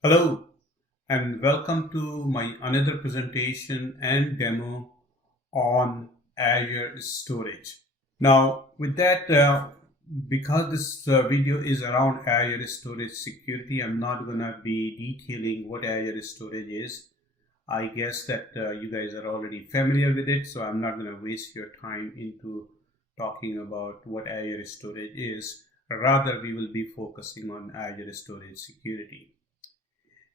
Hello and welcome to my another presentation and demo on Azure Storage. Now with that, because this video is around Azure Storage security, I'm not going to be detailing what Azure Storage is. I guess that you guys are already familiar with it, so I'm not going to waste your time into talking about what Azure Storage is. Rather, we will be focusing on Azure Storage security.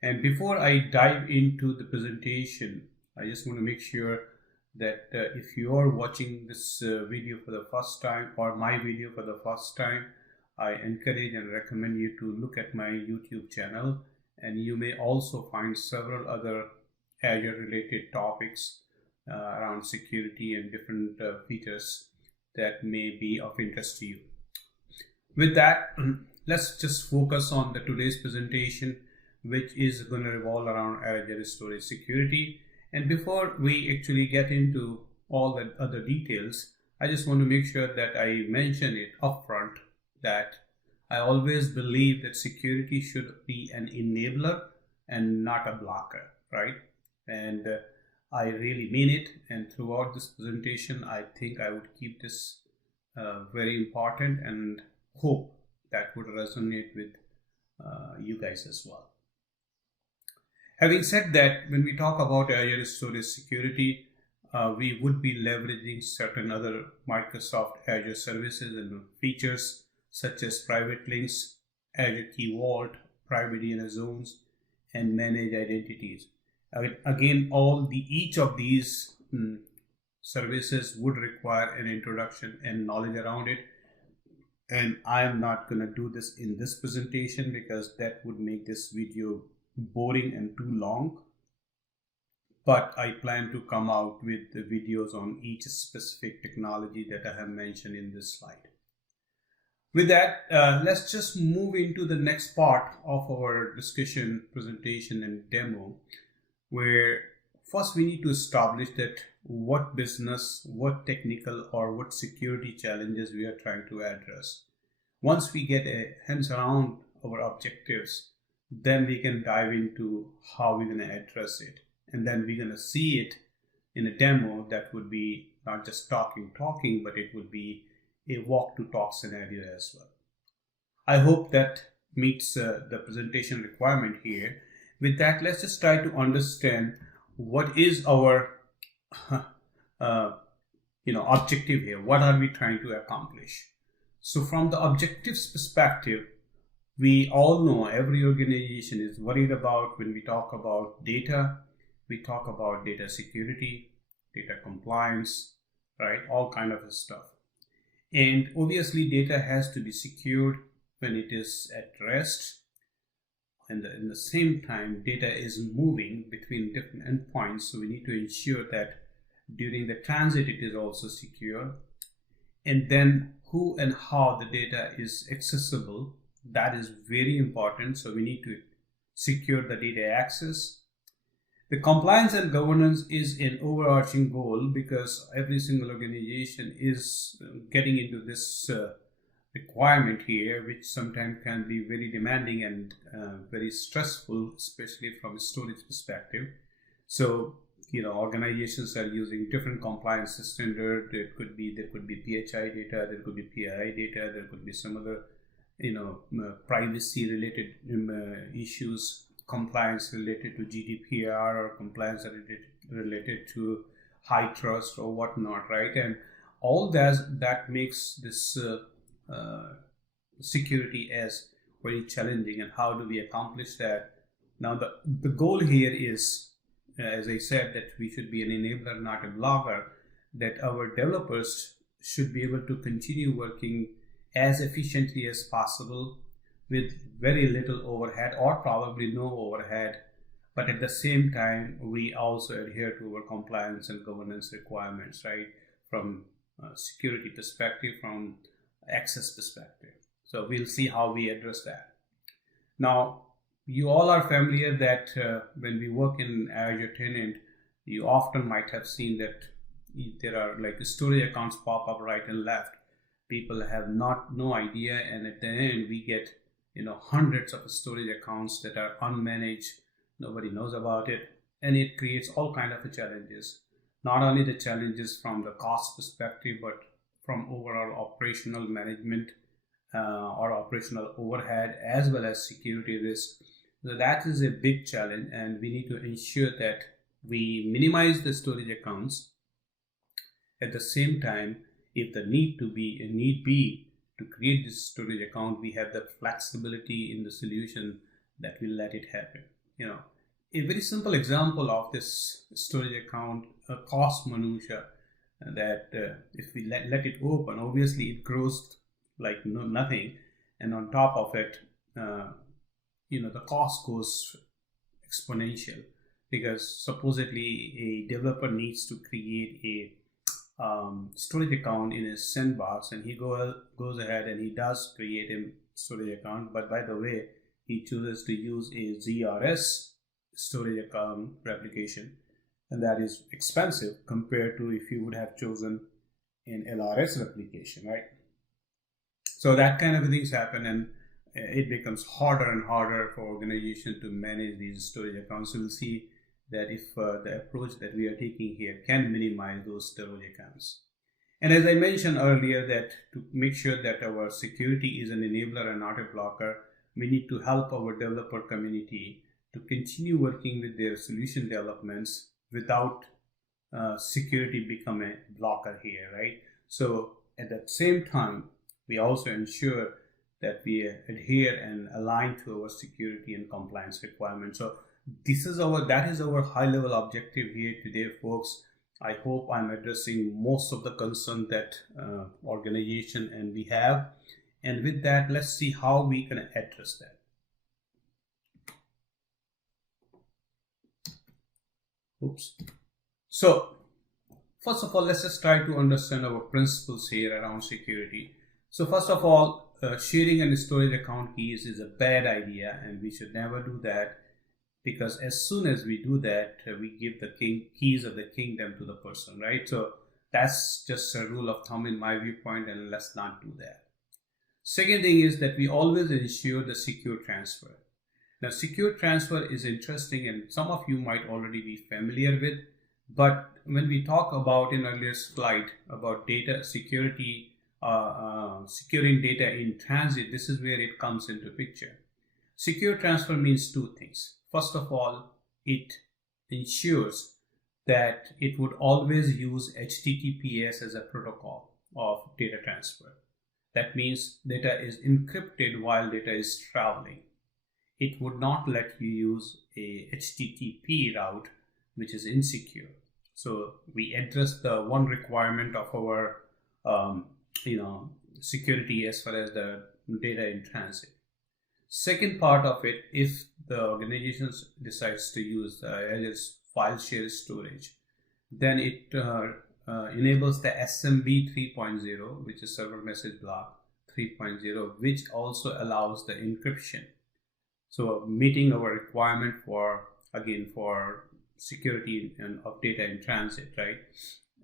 And before I dive into the presentation, I just want to make sure that if you are watching this video for the first time or my video for the first time, I encourage and recommend you to look at my YouTube channel, and you may also find several other Azure related topics around security and different features that may be of interest to you. With that, let's just focus on the today's presentation, which is going to revolve around Azure Storage security. And before we actually get into all the other details, I just want to make sure that I mention it upfront that I always believe that security should be an enabler and not a blocker, right? And I really mean it. And throughout this presentation, I think I would keep this very important and hope that would resonate with you guys as well. Having said that, when we talk about Azure Storage security, we would be leveraging certain other Microsoft Azure services and features such as private links, Azure Key Vault, private DNS zones, and managed identities. Again, each of these services would require an introduction and knowledge around it. And I'm not going to do this in this presentation because that would make this video boring and too long, but I plan to come out with the videos on each specific technology that I have mentioned in this slide. With that, let's just move into the next part of our discussion, presentation and demo, where first we need to establish that what business, what technical or what security challenges we are trying to address. Once we get a hands around our objectives, then we can dive into how we're going to address it. And then we're going to see it in a demo that would be not just talking, but it would be a walk to talk scenario as well. I hope that meets the presentation requirement here. With that, let's just try to understand what is our objective here. What are we trying to accomplish? So from the objectives perspective, we all know every organization is worried about when we talk about data, we talk about data security, data compliance, right? All kind of stuff. And obviously data has to be secured when it is at rest. And in the same time, data is moving between different endpoints. So we need to ensure that during the transit, it is also secure. And then who and how the data is accessible, that is very important. So we need to secure the data access. The compliance and governance is an overarching goal because every single organization is getting into this requirement here, which sometimes can be very demanding and very stressful, especially from a storage perspective. So organizations are using different compliance standards. There could be PHI data, there could be PII data, there could be some other privacy related issues, compliance related to GDPR or compliance related to high trust or whatnot, right? And all that makes this security as very challenging. And how do we accomplish that? Now the goal here is, as I said, that we should be an enabler, not a blocker, that our developers should be able to continue working as efficiently as possible with very little overhead or probably no overhead, but at the same time we also adhere to our compliance and governance requirements, right, from security perspective, from access perspective. So we'll see how we address that. Now you all are familiar that when we work in Azure tenant, you often might have seen that there are like storage accounts pop up right and left. People have no idea, and at the end we get hundreds of storage accounts that are unmanaged. Nobody knows about it, and it creates all kind of challenges. Not only the challenges from the cost perspective, but from overall operational management or operational overhead, as well as security risk. So that is a big challenge, and we need to ensure that we minimize the storage accounts. At the same time, if the need be to create this storage account, we have the flexibility in the solution that will let it happen. A very simple example of this storage account cost minutia, that if we let it open, obviously it grows like nothing, and on top of it, the cost goes exponential, because supposedly a developer needs to create a storage account in his sandbox, and he goes ahead and he does create a storage account, but by the way, he chooses to use a ZRS storage account replication, and that is expensive compared to if you would have chosen an LRS replication, right? So that kind of things happen, and it becomes harder and harder for organizations to manage these storage accounts. So we'll see that if the approach that we are taking here can minimize those storage accounts. And as I mentioned earlier, that to make sure that our security is an enabler and not a blocker, we need to help our developer community to continue working with their solution developments without security become a blocker here, right? So at the same time, we also ensure that we adhere and align to our security and compliance requirements. So that is our high level objective here today, folks. I hope I'm addressing most of the concern that organization and we have. And with that, let's see how we can address that. Oops. So first of all, let's just try to understand our principles here around security. So first of all, sharing and storage account keys is a bad idea, and we should never do that, because as soon as we do that, we give the keys of the kingdom to the person, right? So that's just a rule of thumb in my viewpoint, and let's not do that. Second thing is that we always ensure the secure transfer. Now, secure transfer is interesting, and some of you might already be familiar with, but when we talk about in earlier slide about data security, securing data in transit, this is where it comes into picture. Secure transfer means two things. First of all, it ensures that it would always use HTTPS as a protocol of data transfer. That means data is encrypted while data is traveling. It would not let you use a HTTP route, which is insecure. So we address the one requirement of our security as far as the data in transit. Second part of it, if the organization decides to use Azure file share storage, then it enables the SMB 3.0, which is server message block 3.0, which also allows the encryption. So meeting our requirement for security of data in transit, right?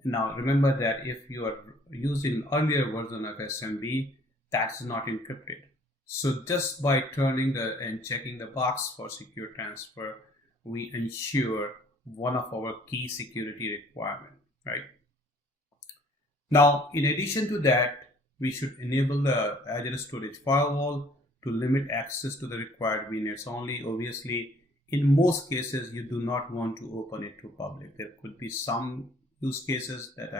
Now remember that if you are using earlier version of SMB, that's not encrypted. So just by turning and checking the box for secure transfer, we ensure one of our key security requirement, right? Now, in addition to that, we should enable the Azure Storage Firewall to limit access to the required VNets only. Obviously, in most cases, you do not want to open it to public. There could be some use cases that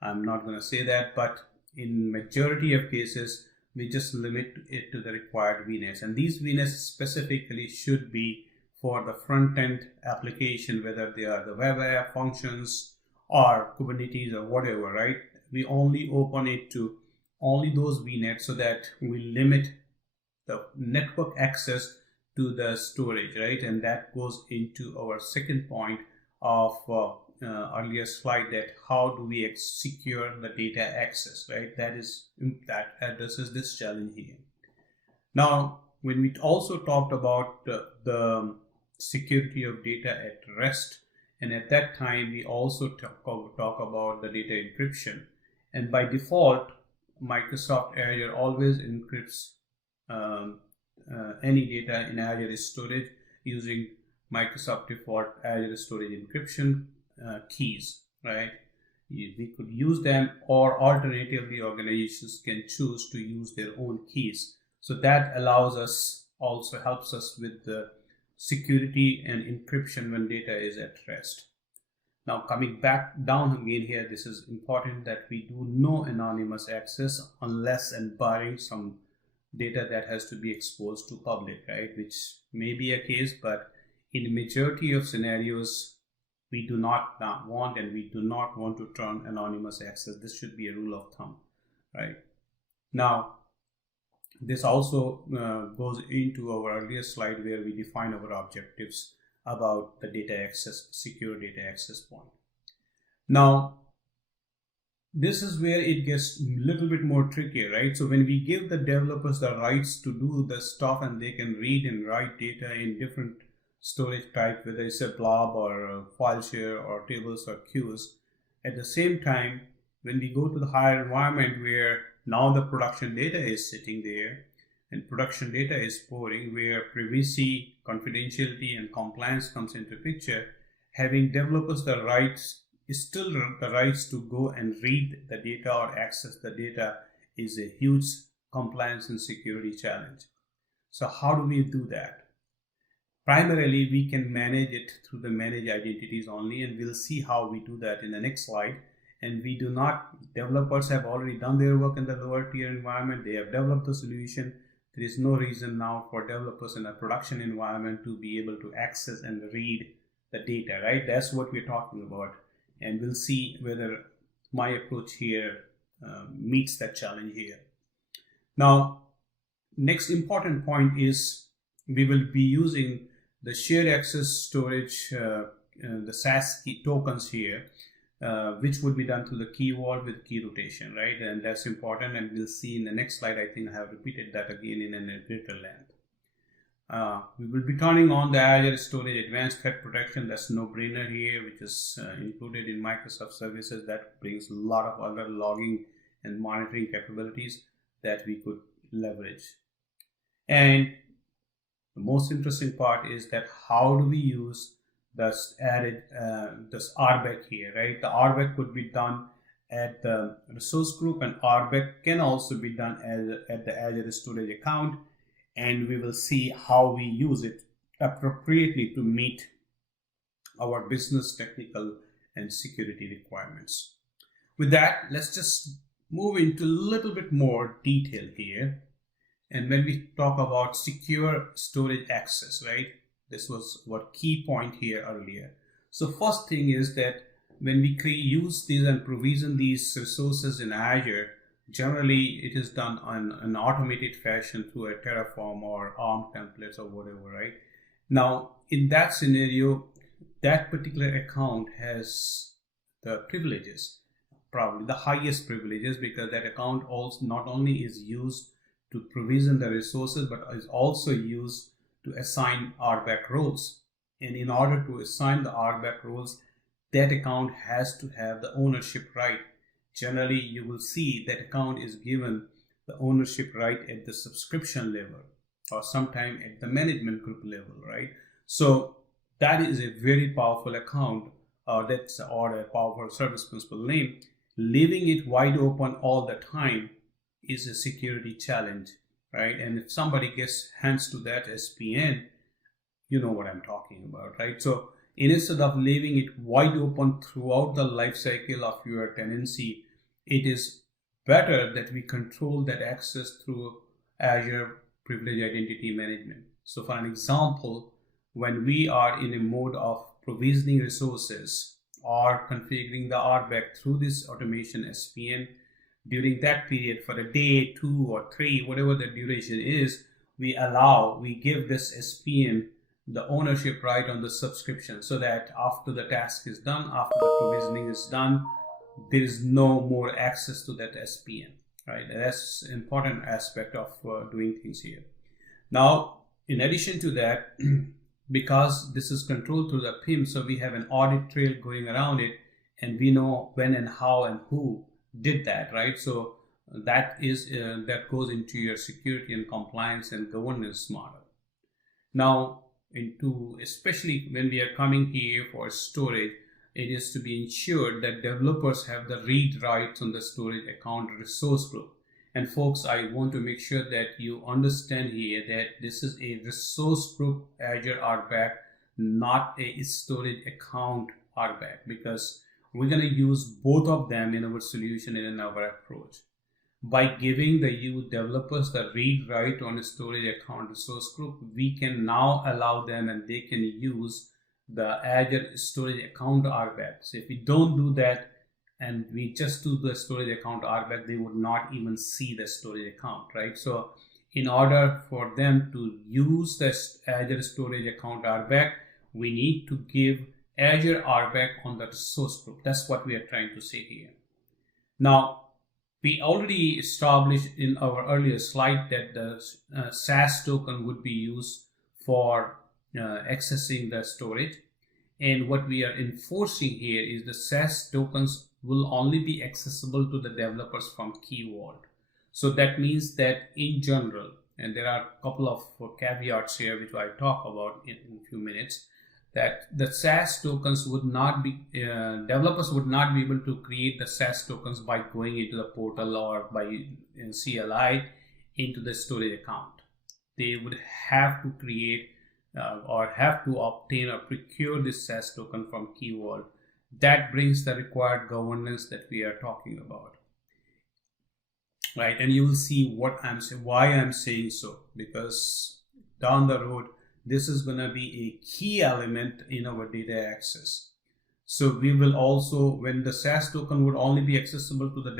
I'm not going to say that, but in majority of cases, we just limit it to the required VNets. And these VNets specifically should be for the front-end application, whether they are the web app functions or Kubernetes or whatever, right? We only open it to only those VNets so that we limit the network access to the storage, right? And that goes into our second point of earlier slide, that how do we secure the data access, right? That addresses this challenge here. Now, when we also talked about the security of data at rest, and at that time we also talk about the data encryption, and by default Microsoft Azure always encrypts any data in Azure Storage using Microsoft default Azure Storage encryption keys, right? We could use them, or alternatively organizations can choose to use their own keys. So that allows us, also helps us with the security and encryption when data is at rest. Now coming back down again here, this is important that we do no anonymous access unless and barring some data that has to be exposed to public, right? Which may be a case, but in the majority of scenarios, we do not want, and we do not want to turn anonymous access. This should be a rule of thumb, right? Now, this also goes into our earlier slide where we define our objectives about the data access, secure data access point. Now, this is where it gets a little bit more tricky, right? So when we give the developers the rights to do the stuff and they can read and write data in different storage type, whether it's a blob or a file share or tables or queues, at the same time, when we go to the higher environment where now the production data is sitting there and production data is pouring, where privacy, confidentiality, and compliance comes into picture, having developers the rights is still the rights to go and read the data or access the data is a huge compliance and security challenge. So how do we do that? Primarily, we can manage it through the manage identities only, and we'll see how we do that in the next slide. And we do not, developers have already done their work in the lower tier environment. They have developed the solution. There is no reason now for developers in a production environment to be able to access and read the data, right? That's what we're talking about. And we'll see whether my approach here meets that challenge here. Now, next important is we will be using the shared access storage, the SAS key tokens here, which would be done through the key vault with key rotation, right? And that's important, and we'll see in the next slide. I think I have repeated that again in a greater length. We will be turning on the Azure Storage Advanced Threat Protection. That's no-brainer here, which is included in Microsoft services. That brings a lot of other logging and monitoring capabilities that we could leverage. And the most interesting part is that how do we use this added this RBAC here, right? The RBAC could be done at the resource group, and RBAC can also be done at the Azure Storage account, and we will see how we use it appropriately to meet our business, technical, and security requirements. With that, let's just move into a little bit more detail here. And when we talk about secure storage access, right? This was our key point here earlier. So first thing is that when we use these and provision these resources in Azure, generally it is done on an automated fashion through a Terraform or ARM templates or whatever, right? Now, in that scenario, that particular account has the privileges, probably the highest privileges, because that account also not only is used to provision the resources, but is also used to assign RBAC roles. And in order to assign the RBAC roles, that account has to have the ownership right. Generally, you will see that account is given the ownership right at the subscription level, or sometime at the management group level, right? So that is a very powerful account, or a powerful service principal name. Leaving it wide open all the time is a security challenge, right? And if somebody gets hands to that SPN, you know what I'm talking about, right? So instead of leaving it wide open throughout the life cycle of your tenancy, it is better that we control that access through Azure Privileged Identity Management. So for an example, when we are in a mode of provisioning resources or configuring the RBAC through this automation SPN, during that period, for a day, 2 or 3, whatever the duration is, we give this SPN the ownership right on the subscription, so that after the task is done, after the provisioning is done, there is no more access to that SPN, right? That's an important aspect of doing things here. Now, in addition to that, because this is controlled through the PIM, so we have an audit trail going around it, and we know when and how and who did that, right? So that goes into your security and compliance and governance model. Now, especially when we are coming here for storage, it is to be ensured that developers have the read rights on the storage account resource group. And folks, I want to make sure that you understand here that this is a resource group Azure RBAC, not a storage account RBAC, because we're going to use both of them in our solution and in our approach. By giving the developers the read write on a storage account resource group, we can now allow them and they can use the Azure storage account RBAC. So if we don't do that and we just do the storage account RBAC, they would not even see the storage account, right? So in order for them to use the Azure storage account RBAC, we need to give Azure RBAC on the resource group. That's what we are trying to say here. Now, we already established in our earlier slide that the SAS token would be used for accessing the storage. And what we are enforcing here is the SAS tokens will only be accessible to the developers from Key Vault. So that means that in general, and there are a couple of caveats here which I talk about in a few minutes, that the SAS tokens would not be, developers would not be able to create the SAS tokens by going into the portal or by CLI into the storage account. They would have to create or have to obtain or procure this SAS token from Key Vault. That brings the required governance that we are talking about, right? And you will see what I'm saying, why I'm saying so, because down the road, this is going to be a key element in our data access. So we will also, when the SAS token would only be accessible to the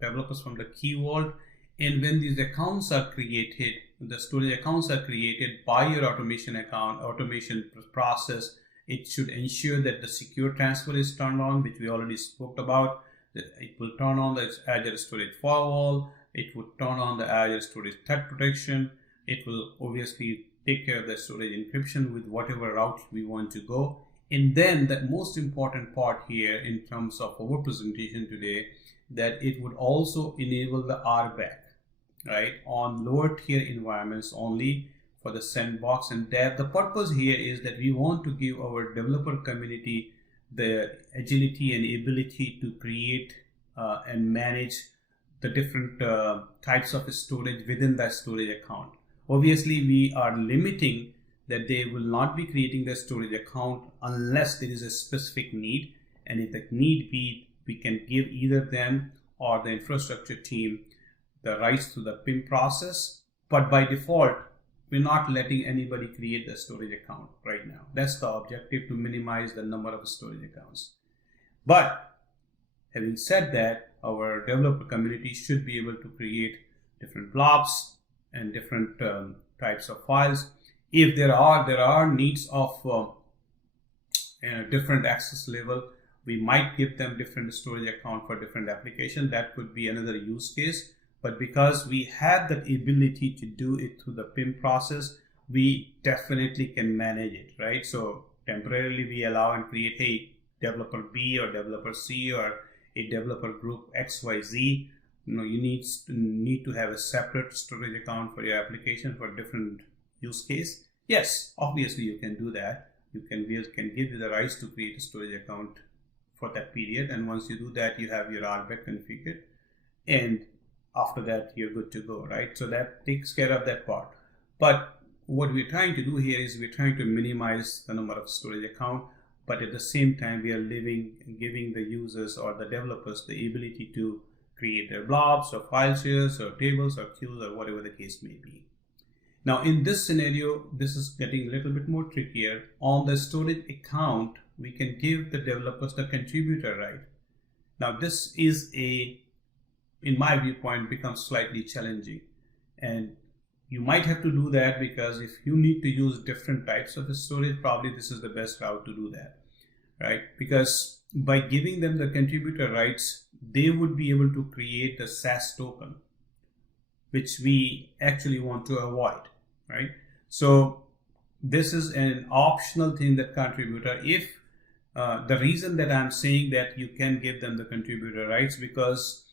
developers from the Key Vault, and when these accounts are created, the storage accounts are created by your automation process, it should ensure that the secure transfer is turned on, which we already spoke about. It will turn on the Azure Storage Firewall. It would turn on the Azure Storage Threat Protection. It will obviously take care of the storage encryption with whatever route we want to go. And then the most important part here in terms of our presentation today, that it would also enable the RBAC, right, on lower tier environments only for the sandbox. And that the purpose here is that we want to give our developer community the agility and ability to create and manage the different types of storage within that storage account. Obviously, we are limiting that they will not be creating the storage account unless there is a specific need. And if the need be, we can give either them or the infrastructure team the rights to the PIM process. But by default, we're not letting anybody create the storage account right now. That's the objective, to minimize the number of storage accounts. But having said that, our developer community should be able to create different blobs and different types of files. If there are needs of different access level, we might give them different storage account for different application. That could be another use case. But because we have that ability to do it through the PIM process, we definitely can manage it, right? So temporarily we allow and create a developer B or developer C or a developer group XYZ. You need to have a separate storage account for your application for different use case. Yes, obviously you can do that. You can give you the rights to create a storage account for that period, and once you do that, you have your RBAC configured, and after that you're good to go, right? So that takes care of that part. But what we're trying to do here is we're trying to minimize the number of storage account, but at the same time we are giving the users or the developers the ability to create their blobs or file shares or tables or queues or whatever the case may be. Now in this scenario, this is getting a little bit more trickier. On the storage account, we can give the developers the contributor right. Now this is in my viewpoint, becomes slightly challenging. And you might have to do that because if you need to use different types of storage, probably this is the best route to do that, right? Because by giving them the contributor rights, they would be able to create the SAS token, which we actually want to avoid, right? So this is an optional thing that contributor, if the reason that I'm saying that you can give them the contributor rights, because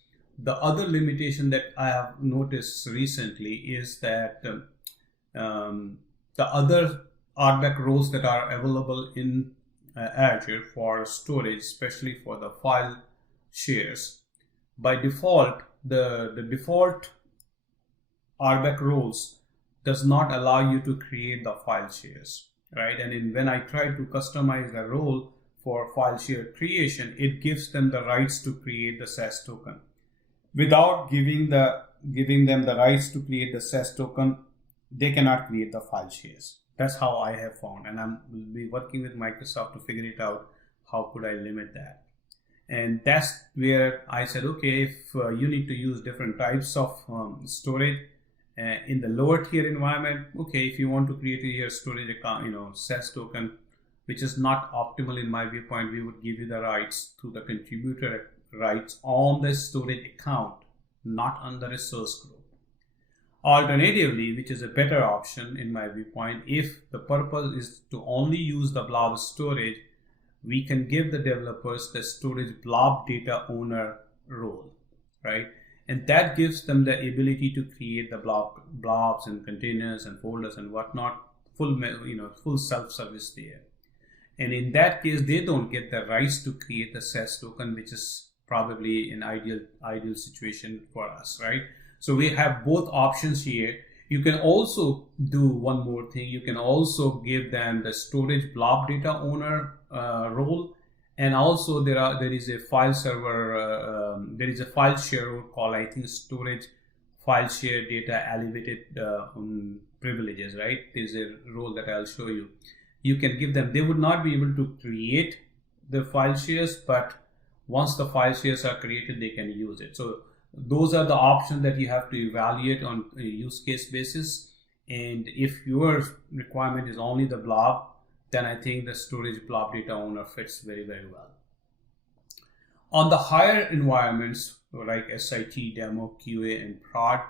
the other limitation that I have noticed recently is that the other RBAC roles that are available in Azure for storage, especially for the file shares, by default, the default RBAC roles does not allow you to create the file shares, right? And when I try to customize the role for file share creation, it gives them the rights to create the SAS token. Without giving them the rights to create the SAS token, they cannot create the file shares. That's how I have found, and will be working with Microsoft to figure it out. How could I limit that? And that's where I said, okay, if you need to use different types of storage in the lower tier environment, okay, if you want to create a storage account, SAS token, which is not optimal in my viewpoint, we would give you the rights to the contributor rights on the storage account, not on the resource group. Alternatively, which is a better option in my viewpoint, if the purpose is to only use the blob storage, we can give the developers the storage blob data owner role, right? And that gives them the ability to create the blobs and containers and folders and whatnot, full self-service there. And in that case, they don't get the rights to create the SAS token, which is probably an ideal situation for us, right? So we have both options here. You can also do one more thing. You can also give them the storage blob data owner role, and also there is a file server, there is a file share role called, I think, storage file share data elevated privileges, right? There's a role that I'll show you. You can give them. They would not be able to create the file shares, but once the file shares are created, they can use it. So those are the options that you have to evaluate on a use case basis. And if your requirement is only the blob, then I think the storage blob data owner fits very, very well. On the higher environments like SIT, demo, QA, and prod,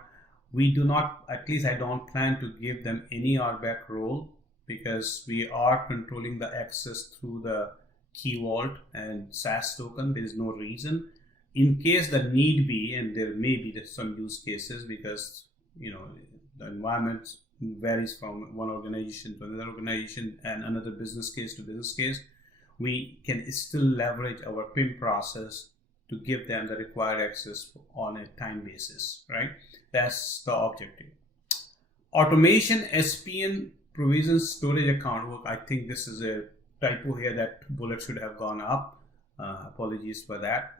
we do not, at least I don't plan to give them any RBAC role, because we are controlling the access through the key vault and SAS token. There is no reason. In case the need be, and there may be some use cases, because the environment varies from one organization to another organization and another business case to business case, we can still leverage our PIM process to give them the required access on a time basis, right? That's the objective. Automation SPN provisions storage account work. I think this is a typo here, that bullet should have gone up. Apologies for that.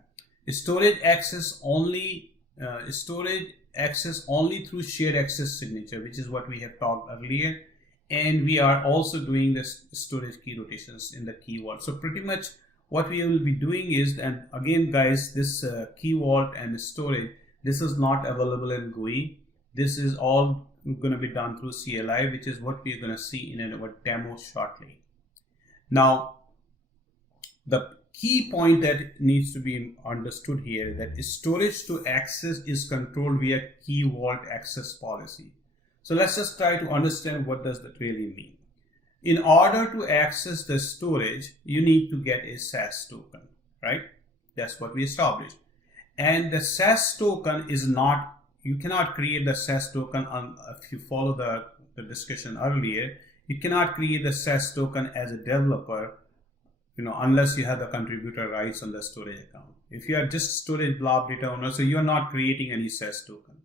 Storage access only through shared access signature, which is what we have talked earlier. And we are also doing this storage key rotations in the key vault. So pretty much what we will be doing is, and again guys, this key vault and storage, this is not available in GUI. This is all going to be done through CLI, which is what we're going to see in our demo shortly. Now, the key point that needs to be understood here, that storage to access is controlled via key vault access policy. So let's just try to understand what does that really mean. In order to access the storage, you need to get a SAS token, right? That's what we established. And the SAS token is not, you cannot create the SAS token if you follow the discussion earlier, you cannot create the SAS token as a developer, unless you have the contributor rights on the storage account. If you are just storage blob data owner, so you're not creating any SAS token.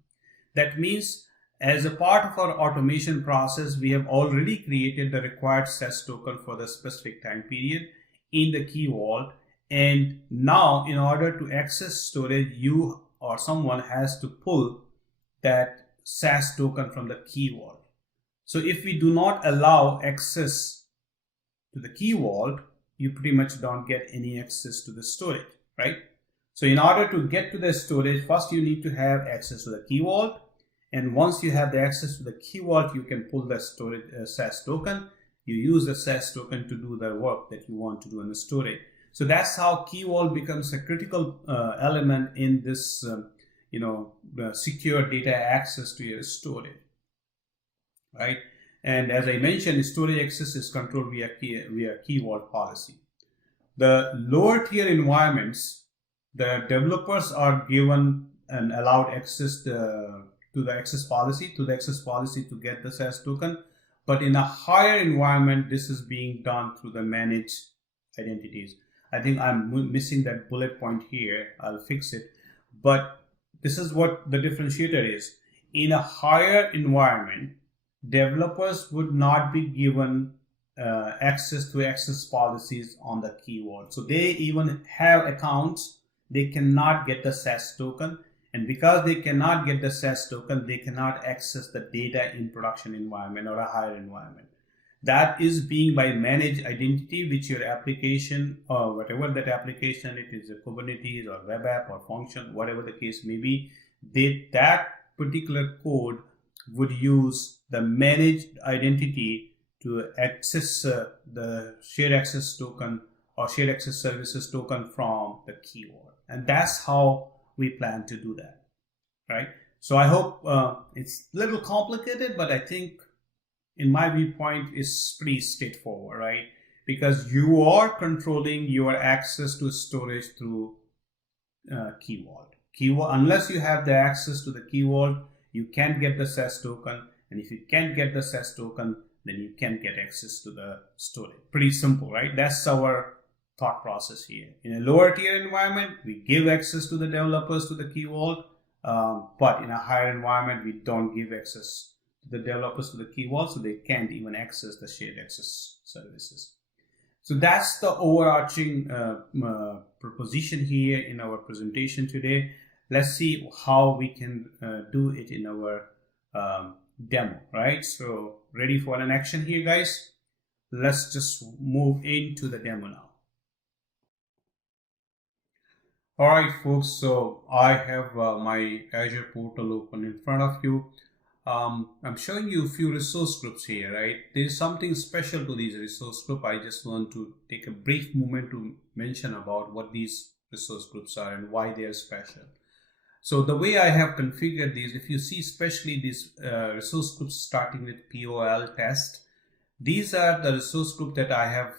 That means as a part of our automation process, we have already created the required SAS token for the specific time period in the key vault. And now in order to access storage, you or someone has to pull that SAS token from the key vault. So if we do not allow access to the key vault, you pretty much don't get any access to the storage, right? So in order to get to the storage, first you need to have access to the key vault. And once you have the access to the key vault, you can pull the storage SAS token. You use the SAS token to do the work that you want to do in the storage. So that's how key vault becomes a critical element in this, secure data access to your storage, right? And as I mentioned, storage access is controlled via key vault policy. The lower tier environments, the developers are given and allowed access to the access policy to get the SaaS token. But in a higher environment, this is being done through the managed identities. I think I'm missing that bullet point here. I'll fix it. But this is what the differentiator is. In a higher environment, developers would not be given access to access policies on the key vault. So they even have accounts, they cannot get the SaaS token. And because they cannot get the SaaS token, they cannot access the data in production environment or a higher environment. That is being by managed identity, which your application or whatever that application, it is a Kubernetes or web app or function, whatever the case may be, that particular code would use the managed identity to access the shared access token or shared access services token from the key vault. And that's how we plan to do that, right? So I hope it's a little complicated, but I think in my viewpoint is pretty straightforward, right? Because you are controlling your access to storage through key vault. Unless you have the access to the key vault, you can't get the SaaS token. And if you can't get the SaaS token, then you can't get access to the storage. Pretty simple, right? That's our thought process here. In a lower tier environment, we give access to the developers to the key vault, but in a higher environment, we don't give access to the developers to the key vault, so they can't even access the shared access services. So that's the overarching proposition here in our presentation today. Let's see how we can do it in our demo, right? So ready for an action here, guys? Let's just move into the demo now. All right, folks, so I have my Azure portal open in front of you. I'm showing you a few resource groups here, right? There's something special to these resource groups. I just want to take a brief moment to mention about what these resource groups are and why they are special. So the way I have configured these, if you see especially these resource groups starting with POL test, these are the resource group that I have,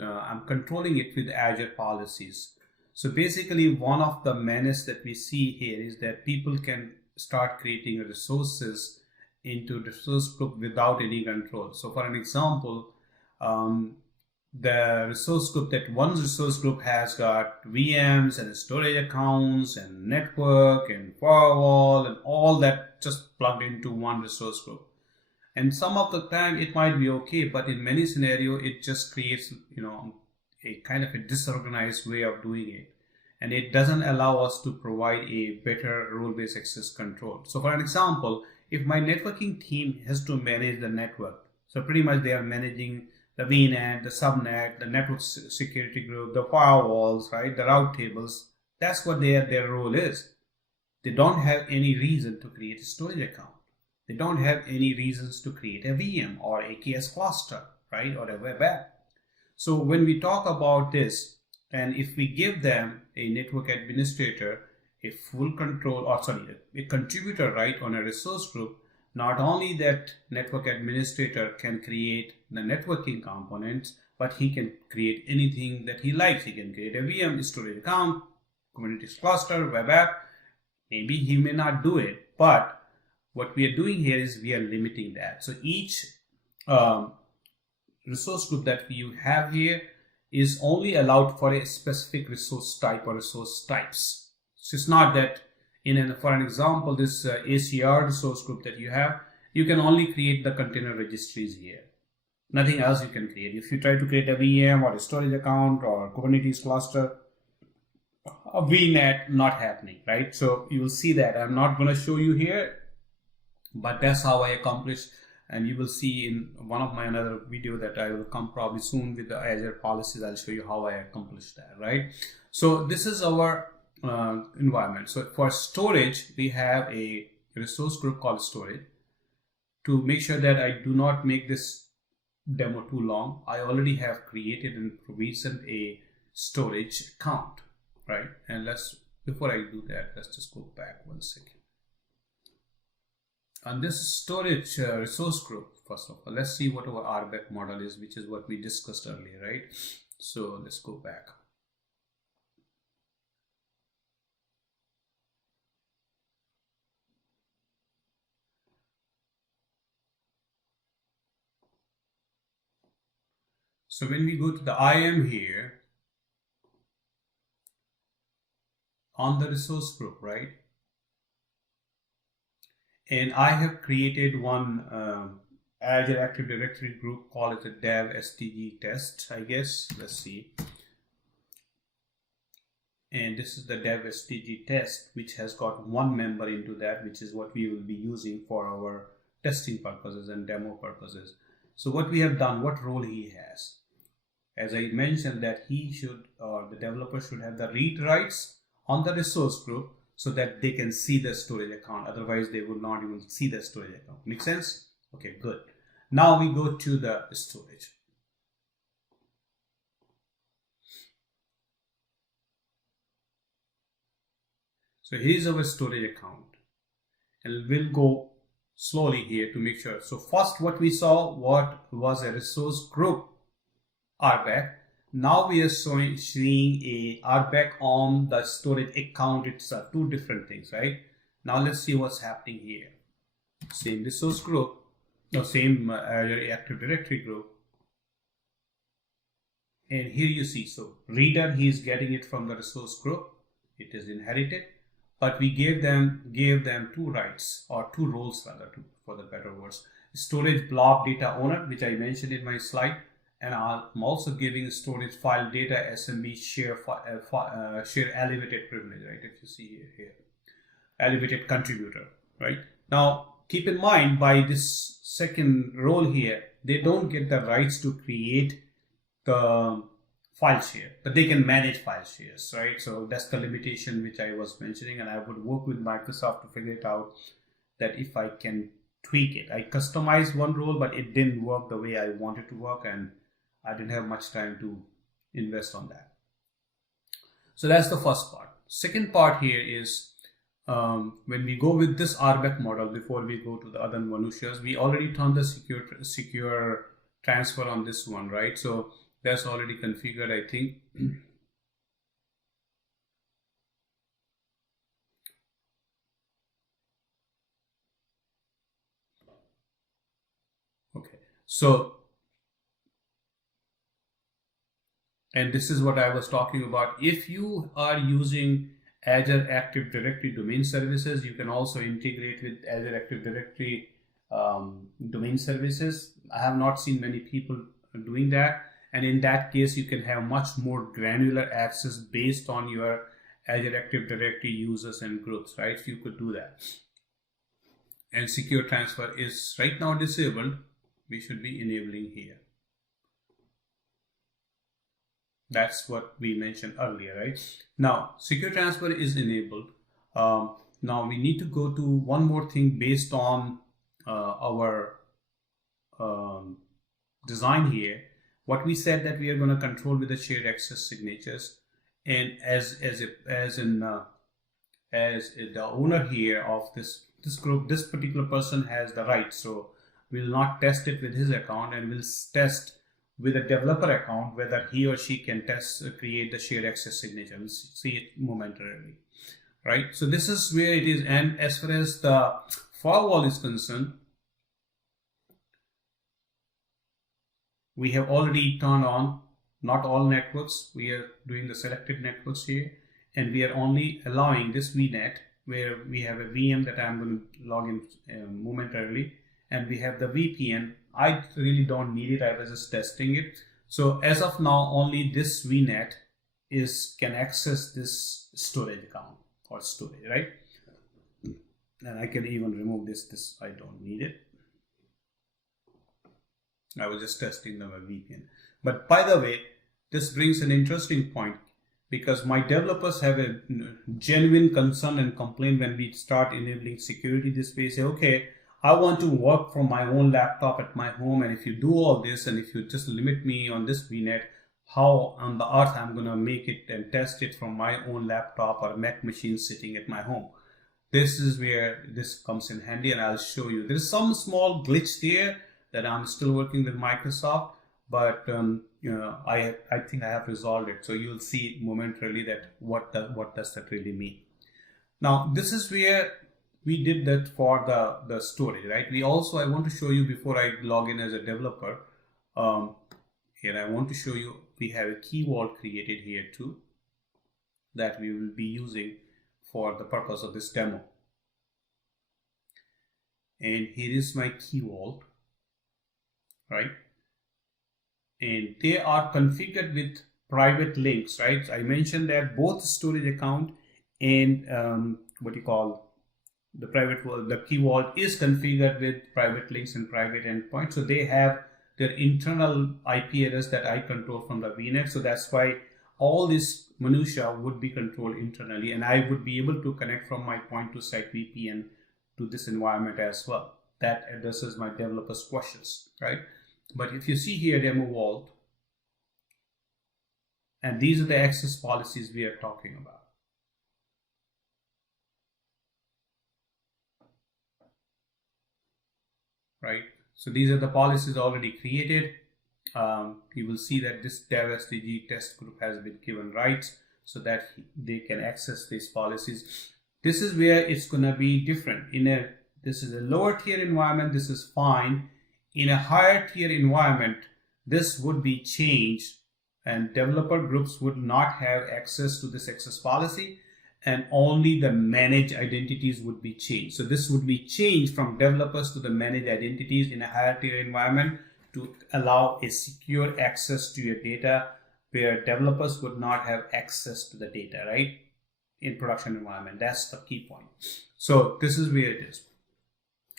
I'm controlling it with Azure policies. So basically one of the menace that we see here is that people can start creating resources into the resource group without any control. So for an example, the resource group, that one resource group has got VMs and storage accounts and network and firewall and all that just plugged into one resource group. And some of the time it might be okay, but in many scenarios it just creates, a kind of a disorganized way of doing it. And it doesn't allow us to provide a better role-based access control. So for an example, if my networking team has to manage the network, so pretty much they are managing the VNet, the subnet, the network security group, the firewalls, right, the route tables, that's what their role is. They don't have any reason to create a storage account. They don't have any reasons to create a VM or AKS cluster, right, or a web app. So when we talk about this, and if we give them a network administrator, a full control, or sorry, a contributor, right, on a resource group, not only that network administrator can create the networking components, but he can create anything that he likes. He can create a VM storage account, Kubernetes cluster, web app. Maybe he may not do it, but what we are doing here is we are limiting that. So each resource group that you have here is only allowed for a specific resource type or resource types. So it's not that for an example, this ACR resource group that you have, you can only create the container registries here. Nothing else you can create. If you try to create a VM or a storage account or Kubernetes cluster, a VNet, not happening, right? So you will see that. I'm not going to show you here, but that's how I accomplish. And you will see in one of my another video that I will come probably soon with the Azure policies. I'll show you how I accomplish that, right? So this is our environment. So for storage, we have a resource group called storage. To make sure that I do not make this demo too long, I already have created and provisioned a storage account, right? And before I do that, let's just go back 1 second. And this storage resource group, first of all, let's see what our RBAC model is, which is what we discussed earlier, right? So let's go back. So when we go to the IAM here, on the resource group, right? And I have created one Azure Active Directory group called as a dev STG test, I guess. Let's see. And this is the dev STG test, which has got one member into that, which is what we will be using for our testing purposes and demo purposes. So what we have done, what role he has. As I mentioned, that he should, or the developer should have the read rights on the resource group so that they can see the storage account. Otherwise, they would not even see the storage account. Make sense? Okay, good. Now we go to the storage. So here's our storage account. And we'll go slowly here to make sure. So first what we saw, what was a resource group RBAC. Now we are seeing a RBAC on the storage account itself. Two different things, right? Now let's see what's happening here. Same resource group, no, same Azure Active Directory group. And here you see, so reader, he is getting it from the resource group. It is inherited, but we gave them two rights, or two roles rather, for the better words. Storage blob data owner, which I mentioned in my slide. And I'm also giving storage file data SMB share elevated privilege, right? If you see here, elevated contributor, right? Now, keep in mind, by this second role here, they don't get the rights to create the file share, but they can manage file shares, right? So that's the limitation which I was mentioning, and I would work with Microsoft to figure it out, that if I can tweak it. I customized one role, but it didn't work the way I wanted to work, and I didn't have much time to invest on that. So that's the first part. Second part here is when we go with this RBAC model, before we go to the other minutiae, we already turned the secure transfer on this one, right? So that's already configured, I think. Okay, so and this is what I was talking about. If you are using Azure Active Directory domain services, you can also integrate with Azure Active Directory domain services. I have not seen many people doing that. And in that case, you can have much more granular access based on your Azure Active Directory users and groups, right? You could do that. And secure transfer is right now disabled. We should be enabling here. That's what we mentioned earlier, right? Now, secure transfer is enabled. Now we need to go to one more thing based on our design here. What we said that we are going to control with the shared access signatures, and as the owner here of this group, this particular person has the right. So we'll not test it with his account, and we'll test with a developer account whether he or she can create the shared access signature. We'll see it momentarily, right? So this is where it is. And as far as the firewall is concerned, we have already turned on not all networks. We are doing the selected networks here, and we are only allowing this VNet, where we have a VM that I'm going to log in momentarily, and we have the VPN. I really don't need it. I was just testing it. So as of now, only this VNet can access this storage account or storage, right? And I can even remove this. I don't need it. I was just testing the VPN. But by the way, this brings an interesting point, because my developers have a genuine concern and complaint when we start enabling security this way. Say, okay, I want to work from my own laptop at my home, and if you do all this, and if you just limit me on this VNet, how on the earth I'm going to make it and test it from my own laptop or Mac machine sitting at my home? This is where this comes in handy, and I'll show you. There's some small glitch there that I'm still working with Microsoft, but I think I have resolved it. So you'll see momentarily that what does that really mean. Now this is where we did that for the storage, right? I want to show you before I log in as a developer. here I want to show you we have a key vault created here too that we will be using for the purpose of this demo. And here is my key vault, right? And they are configured with private links, right? I mentioned that both storage account and the key vault is configured with private links and private endpoints. So they have their internal IP address that I control from the VNet. So that's why all this minutia would be controlled internally, and I would be able to connect from my point to site VPN to this environment as well. That addresses my developers' questions, right? But if you see here demo vault, and these are the access policies we are talking about. Right? So these are the policies already created. You will see that this dev SDG test group has been given rights so that they can access these policies. This is where it's going to be different. This is a lower tier environment, this is fine. In a higher tier environment, this would be changed and developer groups would not have access to this access policy, and only the managed identities would be changed. So this would be changed from developers to the managed identities in a higher tier environment to allow a secure access to your data where developers would not have access to the data, right? In production environment. That's the key point. So this is where it is.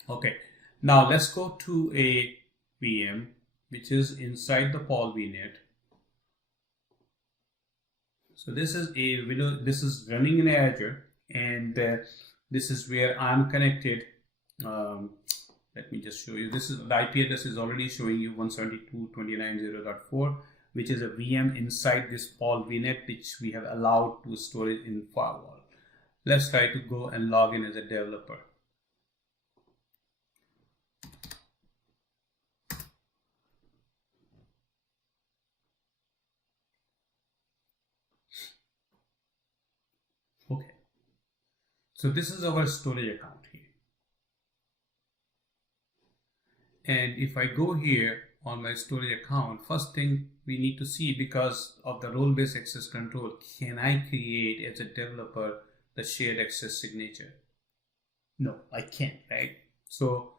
Okay, now let's go to a VM which is inside the Paul VNet. So this is a window, this is running in Azure, and this is where I'm connected. Let me just show you. This is the IP address is already showing you 172.29.0.4, which is a VM inside this Paul VNet, which we have allowed to store it in firewall. Let's try to go and log in as a developer. Okay, so this is our storage account here. And if I go here on my storage account, first thing we need to see, because of the role-based access control, can I create as a developer the shared access signature? No, I can't, right? So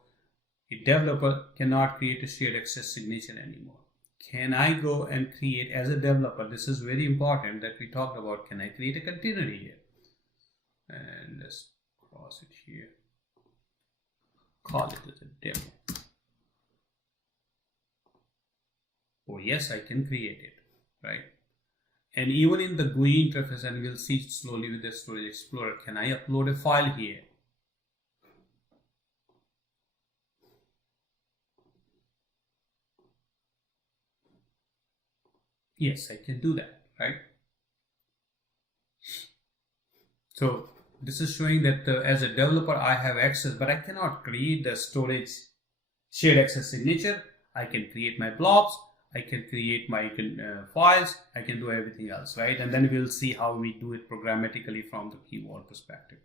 a developer cannot create a shared access signature anymore. Can I go and create as a developer? This is very important that we talked about. Can I create a container here? And let's cross it here. Call it as a demo. Oh yes, I can create it, right? And even in the GUI interface, and we'll see slowly with the Storage Explorer, can I upload a file here? Yes, I can do that, right? So this is showing that as a developer, I have access, but I cannot create the storage shared access signature. I can create my blobs, I can create my files, I can do everything else, right? And then we'll see how we do it programmatically from the key vault perspective.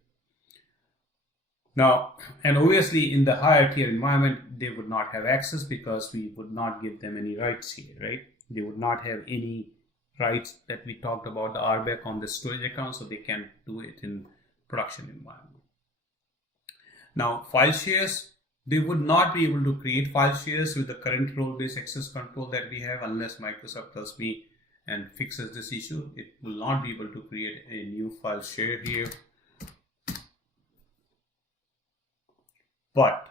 Now, and obviously in the higher tier environment, they would not have access because we would not give them any rights here, right? They would not have any rights that we talked about, the RBAC on the storage account, so they can do it in production environment. Now, file shares, they would not be able to create file shares with the current role-based access control that we have unless Microsoft tells me and fixes this issue. It will not be able to create a new file share here. But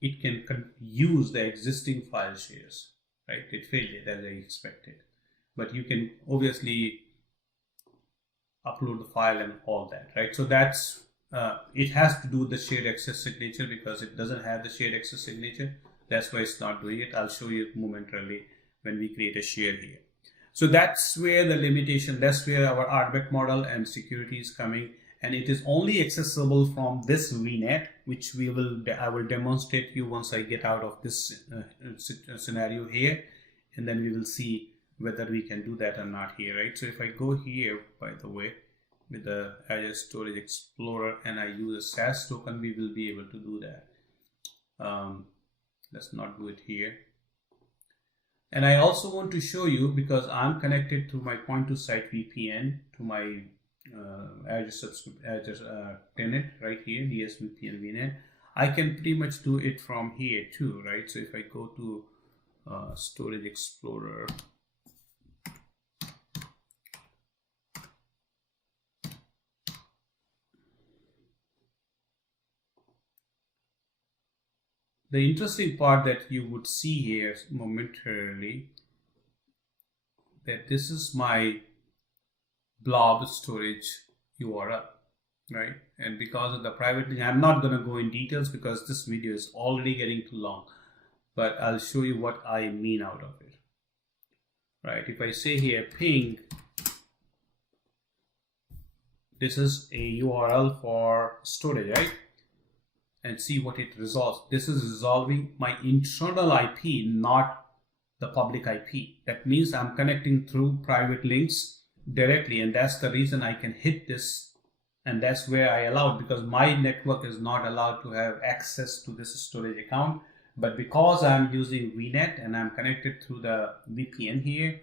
it can use the existing file shares, right? It failed it as I expected. But you can obviously upload the file and all that, right? So that's it has to do the shared access signature because it doesn't have the shared access signature. That's why it's not doing it. I'll show you momentarily when we create a share here. So that's where the limitation, that's where our RBAC model and security is coming, and it is only accessible from this VNet, which I will demonstrate to you once I get out of this scenario here, and then we will see whether we can do that or not here, right? So if I go here, by the way, with the Azure Storage Explorer and I use a SAS token, we will be able to do that. Let's not do it here. And I also want to show you, because I'm connected to my point to site VPN to my Azure tenant right here, DSVPN VNet. I can pretty much do it from here too, right? So if I go to Storage Explorer, the interesting part that you would see here momentarily, that this is my blob storage URL, right? And because of the private link, I'm not going to go in details because this video is already getting too long, but I'll show you what I mean out of it, right? If I say here ping, this is a URL for storage, right? And see what it resolves. This is resolving my internal IP, not the public IP. That means I'm connecting through private links directly, and that's the reason I can hit this, and that's where I allow it, because my network is not allowed to have access to this storage account. But because I'm using VNet and I'm connected through the VPN here,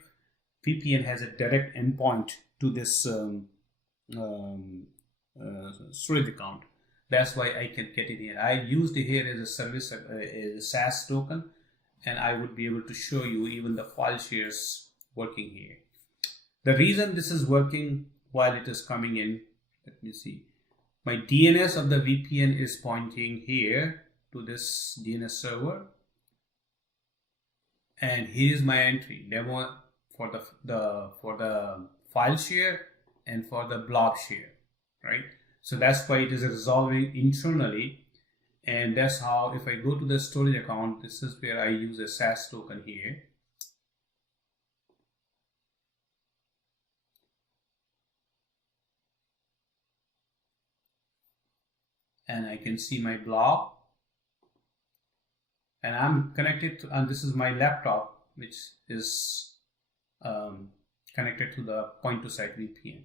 VPN has a direct endpoint to this storage account. That's why I can get it here. I used it here as a service, a SaaS token, and I would be able to show you even the file shares working here. The reason this is working while it is coming in, let me see. My DNS of the VPN is pointing here to this DNS server, and here is my entry demo for the file share and for the blob share, right? So that's why it is resolving internally, and that's how, if I go to the storage account, this is where I use a SaaS token here. And I can see my blob, and I'm connected to, and this is my laptop, which is connected to the point to site VPN,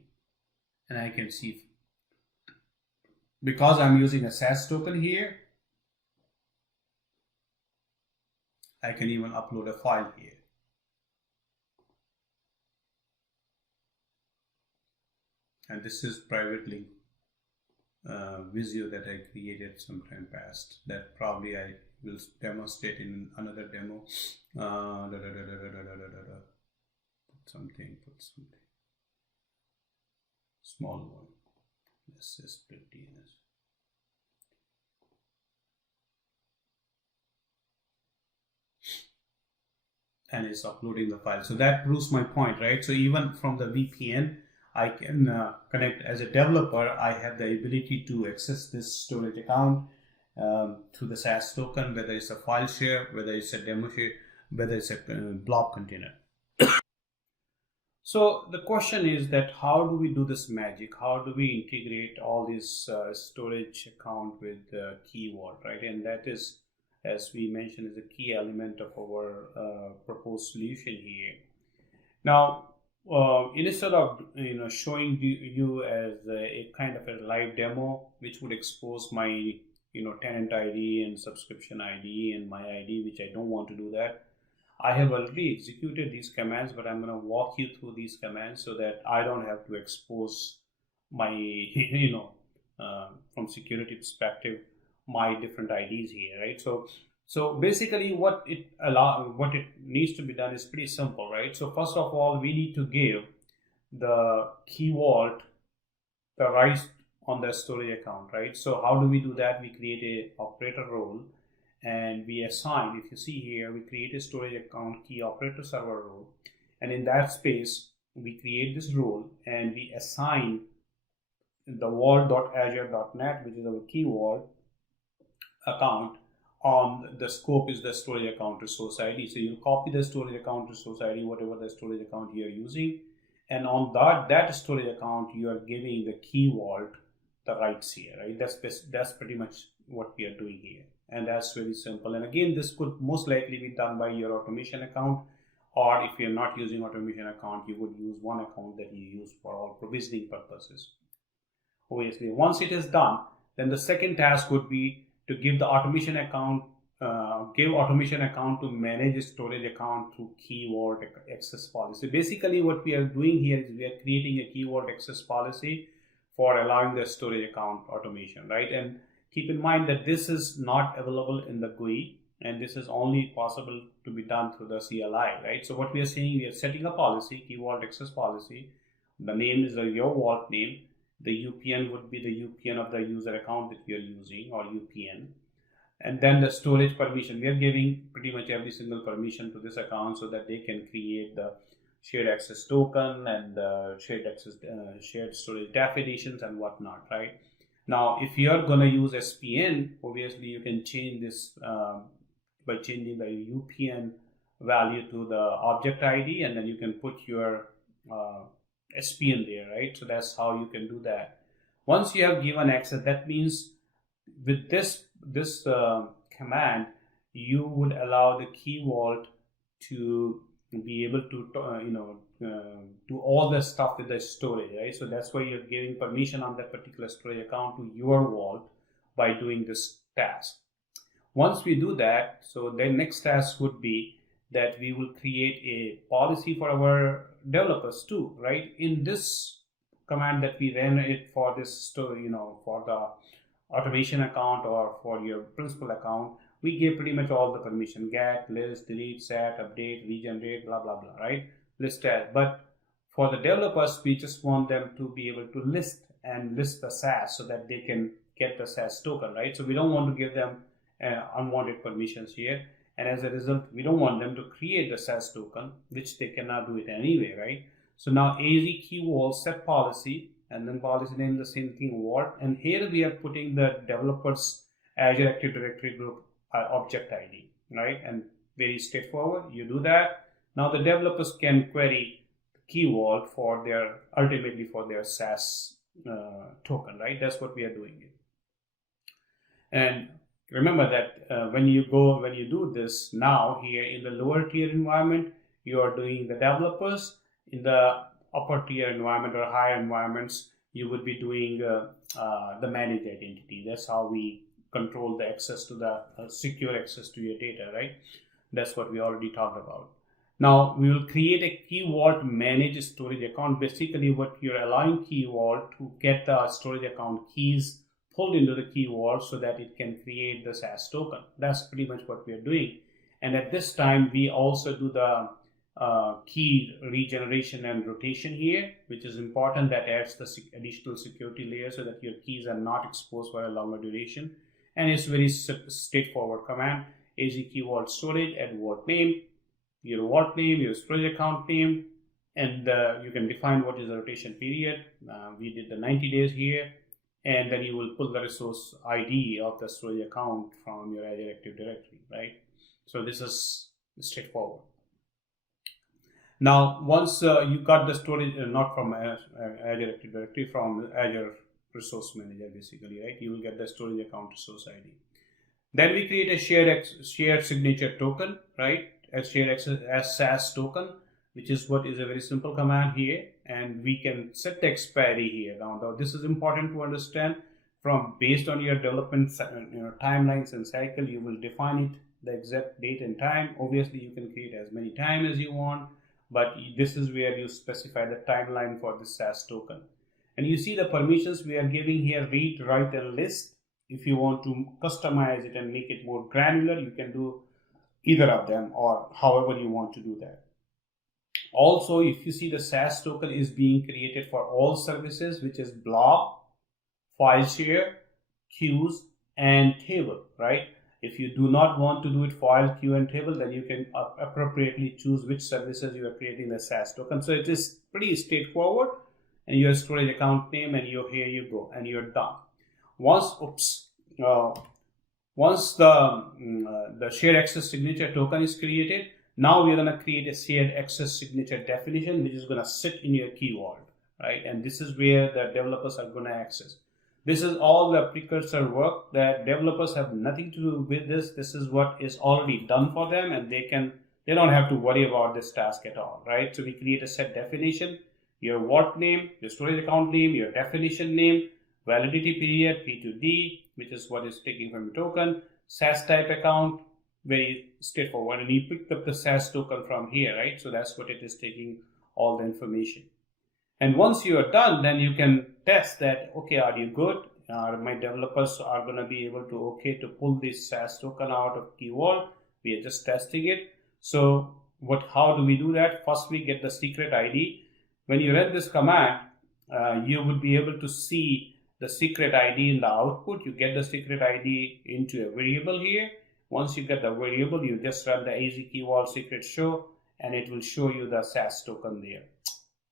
and I can see, because I'm using a SaaS token here, I can even upload a file here. And this is private link Visio that I created some time past, that probably I will demonstrate in another demo. Put something small one. Let's just split DNS. And it's uploading the file. So that proves my point, right? So even from the VPN, I can connect as a developer. I have the ability to access this storage account through the SaaS token, whether it's a file share, whether it's a demo share, whether it's a blob container. So the question is that how do we do this magic? How do we integrate all this storage account with Key Vault, right? And that is, as we mentioned, is a key element of our proposed solution here. Now, instead of showing you as a kind of a live demo, which would expose my tenant ID and subscription ID and my ID, which I don't want to do that. I have already executed these commands, but I'm going to walk you through these commands so that I don't have to expose my, from security perspective, my different IDs here, right? So basically what it needs to be done is pretty simple, right? So first of all, we need to give the Key Vault the rights on the storage account, right? So how do we do that? We create a operator role, and we assign, if you see here, we create a storage account key operator server role, and in that space we create this role and we assign the vault.azure.net, which is our Key Vault account. On the scope is the storage account resource ID. So you copy the storage account resource ID, whatever the storage account you are using, and on that storage account you are giving the Key Vault the rights here, right? That's pretty much what we are doing here, and that's very simple. And again, this could most likely be done by your automation account, or if you're not using automation account, you would use one account that you use for all provisioning purposes. Obviously, once it is done, then the second task would be to give the automation account give automation account to manage a storage account through key vault access policy. Basically, what we are doing here is we are creating a key vault access policy for allowing the storage account automation, right? And keep in mind that this is not available in the GUI, and this is only possible to be done through the CLI, right? So what we are saying, we are setting a policy, key vault access policy. The name is your vault name. The UPN would be the UPN of the user account that we are using, or UPN. And then the storage permission, we are giving pretty much every single permission to this account so that they can create the shared access token and shared storage definitions and whatnot, right? Now, if you are going to use SPN, obviously you can change this by changing the UPN value to the object ID, and then you can put your SPN there, right? So that's how you can do that. Once you have given access, that means with this command, you would allow the key vault to be able to do all the stuff with the storage, right? So that's why you're giving permission on that particular storage account to your vault by doing this task. Once we do that, so the next task would be that we will create a policy for our developers too, right? In this command that we ran it for this story, for the automation account or for your principal account, we gave pretty much all the permission: get, list, delete, set, update, regenerate, blah blah blah, right? List add. But for the developers, we just want them to be able to list the SaaS so that they can get the SaaS token, right? So we don't want to give them unwanted permissions here, and as a result, we don't want them to create the SaaS token, which they cannot do it anyway, right? So now AZ key vault set policy, and then policy name the same thing, vault, and here we are putting the developers Azure Active Directory group object ID, right? And very straightforward, you do that. Now the developers can query key vault for their SaaS token, right? That's what we are doing it. And remember that when you do this, now here in the lower tier environment, you are doing the developers. In the upper tier environment or higher environments, you would be doing the managed identity. That's how we control the access to the secure access to your data, right? That's what we already talked about. Now we will create a key vault managed storage account. Basically, what you're allowing key vault to get the storage account keys pulled into the key vault so that it can create the SaaS token. That's pretty much what we are doing. And at this time, we also do the key regeneration and rotation here, which is important. That adds the additional security layer so that your keys are not exposed for a longer duration. And it's very straightforward command: AZ key vault storage, add vault name, your vault name, your storage account name, and you can define what is the rotation period. We did the 90 days here, and then you will pull the resource ID of the storage account from your Azure Active Directory, right? So this is straightforward. Now, once you got the storage, not from Azure Active Directory, from Azure Resource Manager, basically, right? You will get the storage account resource ID. Then we create a shared signature token, right? A shared access as SaaS token, which is what is a very simple command here, and we can set the expiry here. Now, this is important to understand. From based on your development timelines and cycle, you will define it, the exact date and time. Obviously, you can create as many time as you want, but this is where you specify the timeline for the SaaS token. And you see the permissions we are giving here: read, write, and list. If you want to customize it and make it more granular, you can do either of them, or however you want to do that. Also, if you see, the SaaS token is being created for all services, which is blob, file share, queues, and table, right? If you do not want to do it file, queue, and table, then you can appropriately choose which services you are creating the SaaS token. So it is pretty straightforward, and your storage account name, and here you go, and you're done. Once the shared access signature token is created, now we're going to create a shared access signature definition, which is going to sit in your key vault, right? And this is where the developers are going to access. This is all the precursor work that developers have nothing to do with this. This is what is already done for them, and they don't have to worry about this task at all, right? So we create a set definition, your vault name, your storage account name, your definition name, validity period, P2D, which is what is taking from your token, SaaS type account, very straightforward. And he picked up the SAS token from here, right? So that's what it is, taking all the information. And once you are done, then you can test that, okay, are you good? My developers are going to be able to, to pull this SAS token out of key vault. We are just testing it. So how do we do that? First, we get the secret ID. When you run this command, you would be able to see the secret ID in the output. You get the secret ID into a variable here. Once you get the variable, you just run the AZ key vault secret show, and it will show you the SAS token there.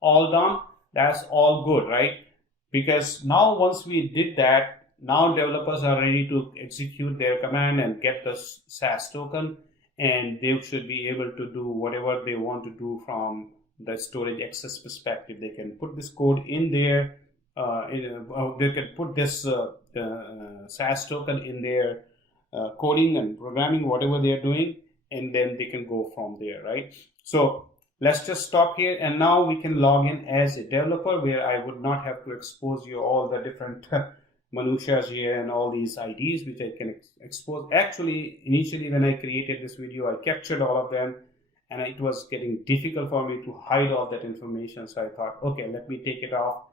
All done. That's all good, right? Because now once we did that, now developers are ready to execute their command and get the SAS token, and they should be able to do whatever they want to do from the storage access perspective. They can put this code in there. They can put this SAS token in their coding and programming, whatever they are doing, and then they can go from there, right? So let's just stop here, and now we can log in as a developer, where I would not have to expose you all the different minutiae here and all these IDs which I can expose. Actually, initially when I created this video, I captured all of them, and it was getting difficult for me to hide all that information. So I thought, okay, let me take it off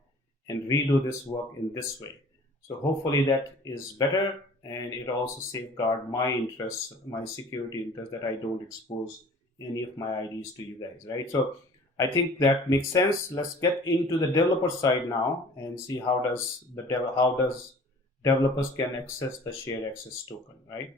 and redo this work in this way. So hopefully that is better, and it also safeguards my interests, my security interests, that I don't expose any of my IDs to you guys, right? So I think that makes sense. Let's get into the developer side now and see how does developers can access the shared access token, right?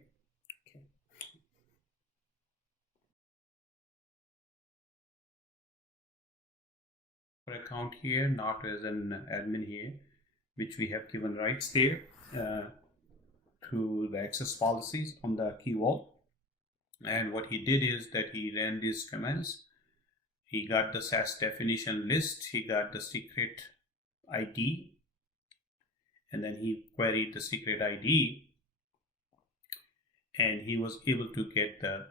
Okay. Account here, not as an admin here, which we have given rights there to the access policies on the key vault. And what he did is that he ran these commands. He got the SAS definition list, he got the secret ID, and then he queried the secret ID, and he was able to get the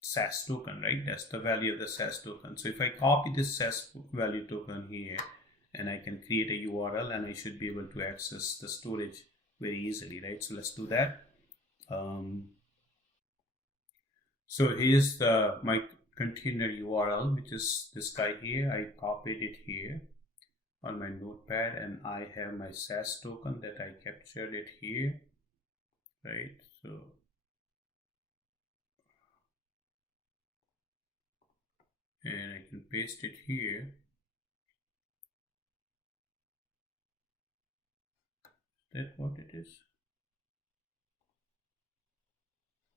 SAS token, right? That's the value of the SAS token. So if I copy this SAS value token here, and I can create a URL, and I should be able to access the storage very easily, right? So let's do that. So here's my container URL, which is this guy here. I copied it here on my notepad, and I have my SAS token that I captured it here, right? So and I can paste it here. Is that what it is?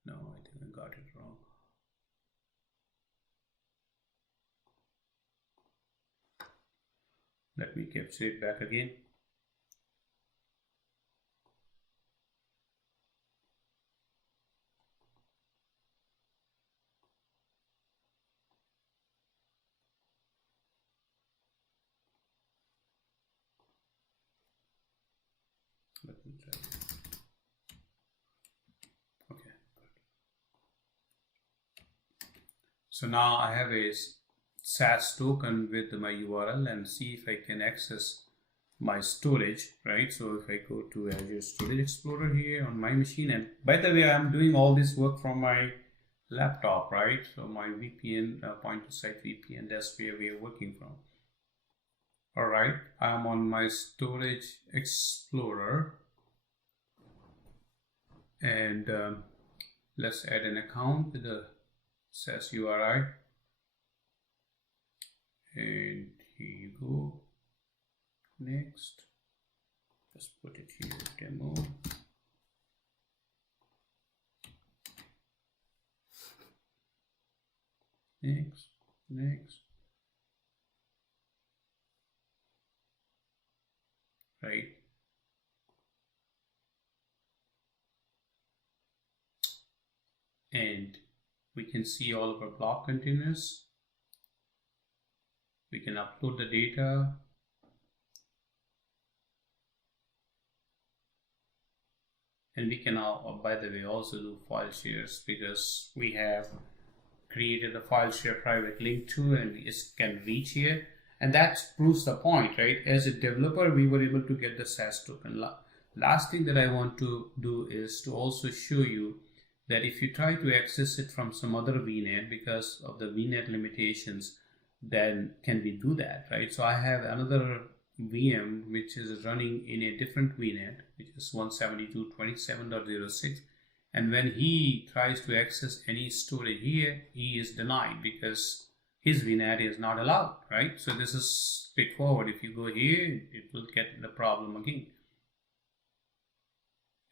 No, I think I got it wrong. Let me capture it back again. Let me try it. Okay, good. So now I have a SAS token with my URL, and see if I can access my storage, right? So if I go to Azure Storage Explorer here on my machine, and by the way, I'm doing all this work from my laptop, right? So my VPN, point to site VPN, that's where we are working from. All right, I'm on my Storage Explorer, and let's add an account with the SAS URI. And here you go. Next, just put it here, demo. Next. Right. And we can see all of our block containers. We can upload the data. And we can now, by the way, also do file shares, because we have created a file share private link to, and we can reach here. And that proves the point, right? As a developer, we were able to get the SAS token. Last thing that I want to do is to also show you that if you try to access it from some other VNet, because of the VNet limitations, then can we do that, right? So I have another VM which is running in a different VNet, which is 172.27.06, and when he tries to access any storage here, he is denied because his VNet is not allowed, right? So this is straightforward. If you go here, it will get the problem again.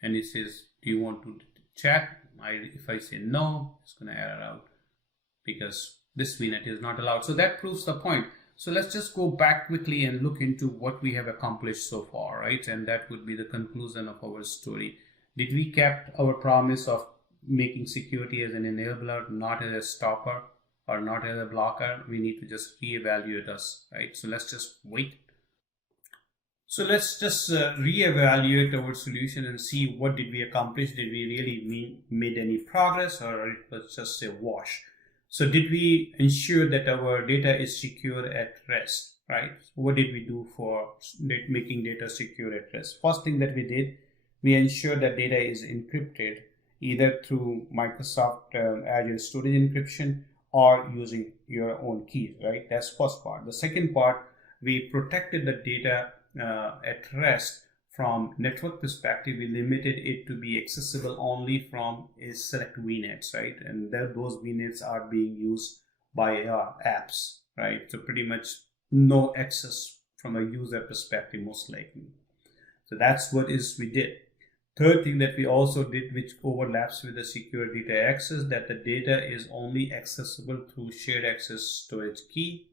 And it says, do you want to chat? If I say no, it's going to error out because this VNet is not allowed. So that proves the point. So let's just go back quickly and look into what we have accomplished so far, right? And that would be the conclusion of our story. Did we kept our promise of making security as an enabler, not as a stopper or not as a blocker? We need to just reevaluate us, right? So let's just wait. So let's just reevaluate our solution and see what did we accomplish. Did we really made any progress, or it was just a wash? So did we ensure that our data is secure at rest, right? What did we do for making data secure at rest? First thing that we did, we ensured that data is encrypted either through Microsoft Azure Storage encryption or using your own keys, right? That's first part. The second part, we protected the data at rest from network perspective. We limited it to be accessible only from a select VNets, right? And those VNets are being used by apps, right? So pretty much no access from a user perspective, most likely. So that's what we did. Third thing that we also did, which overlaps with the secure data access, that the data is only accessible through shared access storage key,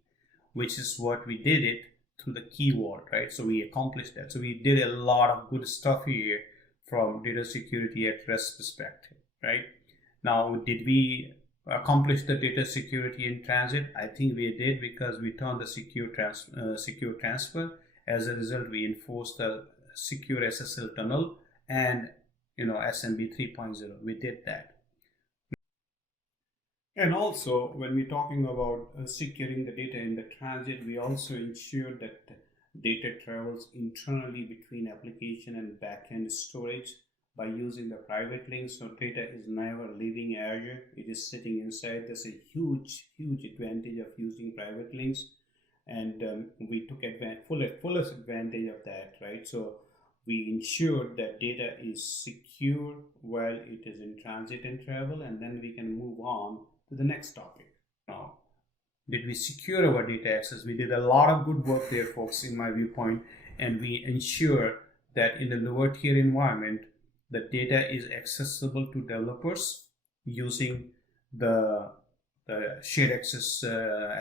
which is what we did it through the key vault, right? So we accomplished that. So we did a lot of good stuff here from data security at rest perspective, right? Now, did we accomplish the data security in transit? I think we did, because we turned the secure transfer. As a result, we enforced the secure SSL tunnel and SMB 3.0. We did that. And also, when we're talking about securing the data in the transit, we also ensure that data travels internally between application and backend storage by using the private links. So data is never leaving Azure. It is sitting inside. There's a huge advantage of using private links. And we took fullest advantage of that, right? So we ensured that data is secure while it is in transit and travel, and then we can move on to the next topic. Now, did we secure our data access? We did a lot of good work there, folks, in my viewpoint, and we ensure that in the lower tier environment, the data is accessible to developers using the shared access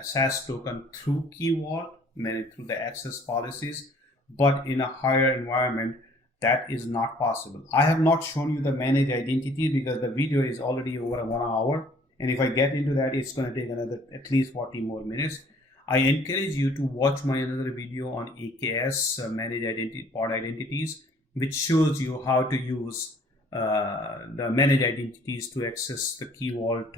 SaaS token through Key Vault, managed through the access policies. But in a higher environment, that is not possible. I have not shown you the managed identity because the video is already over 1 hour. And if I get into that, it's going to take another at least 40 more minutes. I encourage you to watch my another video on AKS, managed identity pod identities, which shows you how to use the managed identities to access the Key Vault,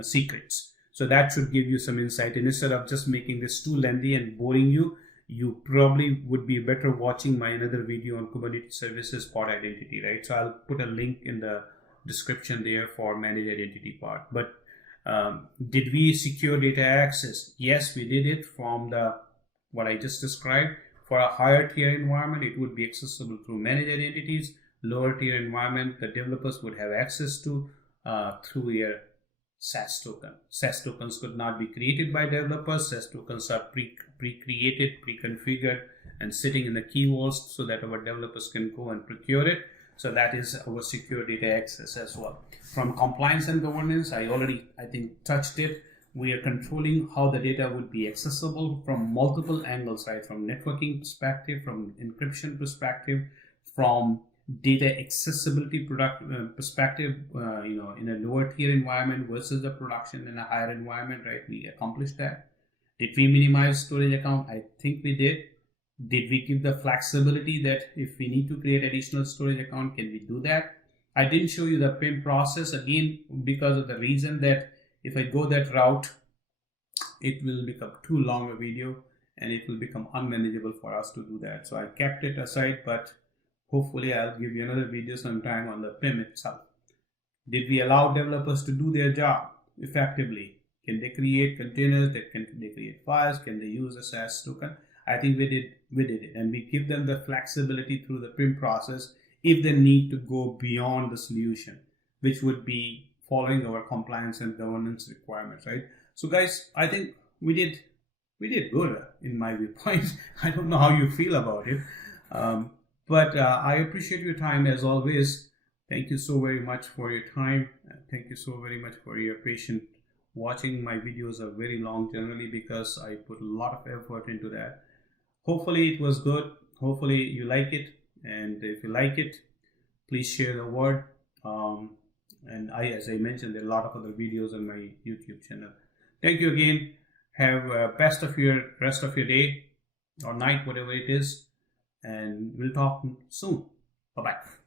secrets. So that should give you some insight. And instead of just making this too lengthy and boring you, you probably would be better watching my another video on Kubernetes services pod identity, right? So I'll put a link in the description there for managed identity part. But did we secure data access? Yes, we did it from what I just described. For a higher tier environment, it would be accessible through managed identities. Lower tier environment, the developers would have access to through your SaaS token. SaaS tokens could not be created by developers. SaaS tokens are pre-created, pre-configured, and sitting in the key vaults so that our developers can go and procure it. So that is our secure data access as well. From compliance and governance, I think touched it. We are controlling how the data would be accessible from multiple angles, right? From networking perspective, from encryption perspective, from data accessibility perspective, in a lower tier environment versus the production in a higher environment, right? We accomplished that. Did we minimize storage account? I think we did. Did we give the flexibility that if we need to create additional storage account, can we do that? I didn't show you the PIM process again because of the reason that if I go that route, it will become too long a video and it will become unmanageable for us to do that. So I kept it aside, but hopefully I'll give you another video sometime on the PIM itself. Did we allow developers to do their job effectively? Can they create containers? Can they create files? Can they use a SaaS token? I think we did it, and we give them the flexibility through the PRIM process if they need to go beyond the solution, which would be following our compliance and governance requirements, right? So guys, I think we did good in my viewpoint. I don't know how you feel about it, but I appreciate your time as always. Thank you so very much for your time. Thank you so very much for your patience. Watching my videos are very long generally because I put a lot of effort into that. Hopefully it was good. Hopefully you like it, and if you like it, please share the word. And as I mentioned, there are a lot of other videos on my YouTube channel. Thank you again. Have best of your rest of your day or night, whatever it is, and we'll talk soon. Bye bye.